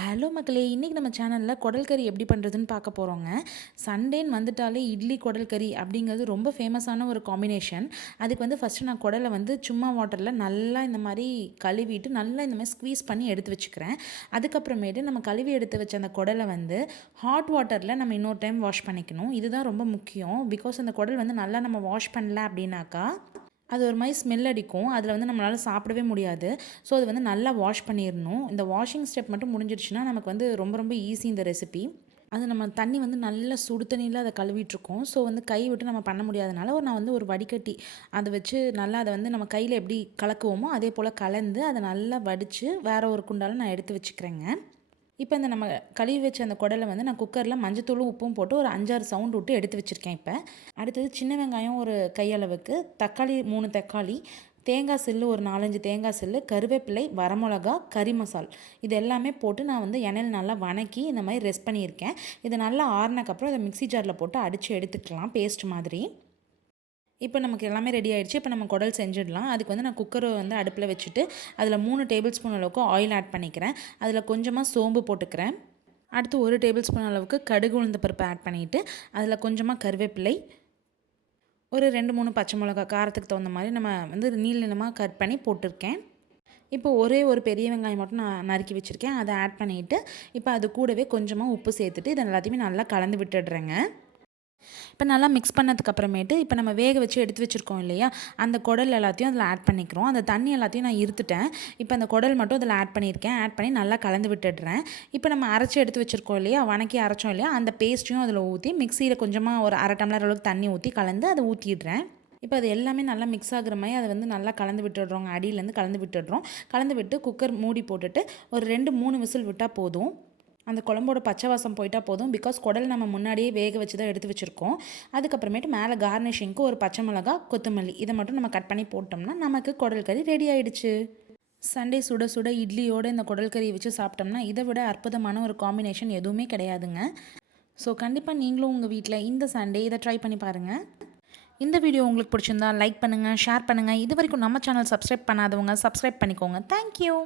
Hello மக்களே! இன்னைக்கு நம்ம சேனல்ல குடல் கறி எப்படி பண்ணுறதுன்னு பார்க்க போறோங்க. சண்டேன்னு வந்துட்டாலே இட்லி, குடல் கறி அப்படிங்கிறது ரொம்ப ஃபேமஸான ஒரு காம்பினேஷன். அதுக்கு வந்து ஃபஸ்ட்டு நான் குடல வந்து சும்மா வாட்டர்ல நல்லா இந்த மாரி கழுவிட்டு, நல்லா இந்த மாரி ஸ்க்வீஸ் பண்ணி எடுத்து வச்சுக்கிறேன். அதுக்கப்புறமேட்டு நம்ம கழுவி எடுத்து வச்ச அந்த குடல வந்து ஹாட் வாட்டர்ல நம்ம இன்னொரு டைம் வாஷ் பண்ணிக்கணும். இதுதான் ரொம்ப முக்கியம். பிகாஸ் அந்த குடல் வந்து நல்லா நம்ம வாஷ் பண்ணல அப்படின்னாக்கா அது ஒரு மாதிரி ஸ்மெல் அடிக்கும். அதில் வந்து நம்மளால் சாப்பிடவே முடியாது. ஸோ அது வந்து நல்லா வாஷ் பண்ணிடணும். இந்த வாஷிங் ஸ்டெப் மட்டும் முடிஞ்சிடுச்சுன்னா நமக்கு வந்து ரொம்ப ரொம்ப ஈஸி இந்த ரெசிபி. அது நம்ம தண்ணி வந்து நல்ல சுடு தண்ணியில் அதை கழுவிட்டுருக்கோம். ஸோ வந்து கை விட்டு நம்ம பண்ண முடியாதனால நான் வந்து ஒரு வடிகட்டி அதை வச்சு நல்லா அதை வந்து நம்ம கையில் எப்படி கலக்குவோமோ அதே போல் கலந்து அதை நல்லா வடித்து வேற ஒரு குண்டால நான் எடுத்து வச்சுக்கிறேங்க. இப்போ இந்த நம்ம கழுவி வச்ச அந்த குடலை வந்து நான் குக்கரில் மஞ்சத்தூளும் உப்பும் போட்டு ஒரு 5-6 சவுண்ட் விட்டு எடுத்து வச்சுருக்கேன். இப்போ அடுத்தது சின்ன வெங்காயம் ஒரு கையளவுக்கு, தக்காளி 3 தக்காளி, தேங்காய் சில்லு ஒரு 4-5 தேங்காய் சில்லு, கருவேப்பிலை, வரமிளகா, கறி மசால் இது எல்லாமே போட்டு நான் வந்து எண்ணெயில் நல்லா வணக்கி இந்த மாதிரி ரெஸ்ட் பண்ணியிருக்கேன். இது நல்லா ஆறுனக்கப்புறம் இதை மிக்ஸி ஜாரில் போட்டு அடித்து எடுத்துக்கலாம் பேஸ்ட் மாதிரி. இப்போ நமக்கு எல்லாமே ரெடி ஆகிடுச்சு. இப்போ நம்ம குடல் செஞ்சிடலாம். அதுக்கு வந்து நான் குக்கரை வந்து அடுப்பில் வச்சுட்டு அதில் 3 டேபிள் ஸ்பூன் அளவுக்கு ஆயில் ஆட் பண்ணிக்கிறேன். அதில் கொஞ்சமாக சோம்பு போட்டுக்கிறேன். அடுத்து 1 டேபிள் ஸ்பூன் அளவுக்கு கடுகு உளுந்த பருப்பு ஆட் பண்ணிவிட்டு அதில் கொஞ்சமாக கருவேப்பிலை, ஒரு 2-3 பச்சை மிளகா காரத்துக்கு தகுந்த மாதிரி நம்ம வந்து நீளமாக கட் பண்ணி போட்டிருக்கேன். இப்போ ஒரே ஒரு பெரிய வெங்காயம் மட்டும் நான் நறுக்கி வச்சுருக்கேன். அதை ஆட் பண்ணிவிட்டு இப்போ அது கூடவே கொஞ்சமாக உப்பு சேர்த்துட்டு இதை எல்லாத்தையுமே நல்லா கலந்து விட்டுடுறேங்க. இப்போ நல்லா மிக்ஸ் பண்ணதுக்கப்புறமேட்டு இப்போ நம்ம வேக வச்சு எடுத்து வச்சுருக்கோம் இல்லையா, அந்த குடல் எல்லாத்தையும் அதில் ஆட் பண்ணிக்கிறோம். அந்த தண்ணி எல்லாத்தையும் நான் இருத்துட்டேன். இப்போ அந்த குடல் மட்டும் அதில் ஆட் பண்ணியிருக்கேன். ஆட் பண்ணி நல்லா கலந்து விட்டுடுறேன். இப்போ நம்ம அரைச்சி எடுத்து வச்சுருக்கோம் இல்லையா, வணக்கி அரைச்சோம் இல்லையா, அந்த பேஸ்ட்டையும் அதில் ஊற்றி மிக்சியில் கொஞ்சமாக ஒரு 1/2 டம்ளர் அளவுக்கு தண்ணி ஊற்றி கலந்து அதை ஊற்றிடுறேன். இப்போ அது எல்லாமே நல்லா மிக்ஸ் ஆகுற மாதிரி அதை வந்து நல்லா கலந்து விட்டுடுறோங்க. அடியிலேருந்து கலந்து விட்டுடுறோம். கலந்து விட்டு குக்கர் மூடி போட்டுட்டு ஒரு 2-3 விசில் விட்டால் போதும். அந்த குழம்போட பச்சை வாசம் போயிட்டால் போதும். பிகாஸ் குடல் நம்ம முன்னாடியே வேக வச்சு தான் எடுத்து வச்சுருக்கோம். அதுக்கப்புறமேட்டு மேலே கார்னிஷிங்க்கு ஒரு பச்சை மிளகா, கொத்தமல்லி இதை மட்டும் நம்ம கட் பண்ணி போட்டோம்னா நமக்கு குடல் கறி ரெடி ஆகிடுச்சு. சண்டே சுட சுட இட்லியோடு இந்த குடல் கறியை வச்சு சாப்பிட்டோம்னா இதை விட அற்புதமான ஒரு காம்பினேஷன் எதுவுமே கிடையாதுங்க. ஸோ கண்டிப்பாக நீங்களும் உங்கள் வீட்டில் இந்த சண்டே இதை ட்ரை பண்ணி பாருங்கள். இந்த வீடியோ உங்களுக்கு பிடிச்சிருந்தா லைக் பண்ணுங்கள், ஷேர் பண்ணுங்கள். இது வரைக்கும் நம்ம சேனல் சப்ஸ்கிரைப் பண்ணாதவங்க சப்ஸ்கிரைப் பண்ணிக்கோங்க. தேங்க்யூ.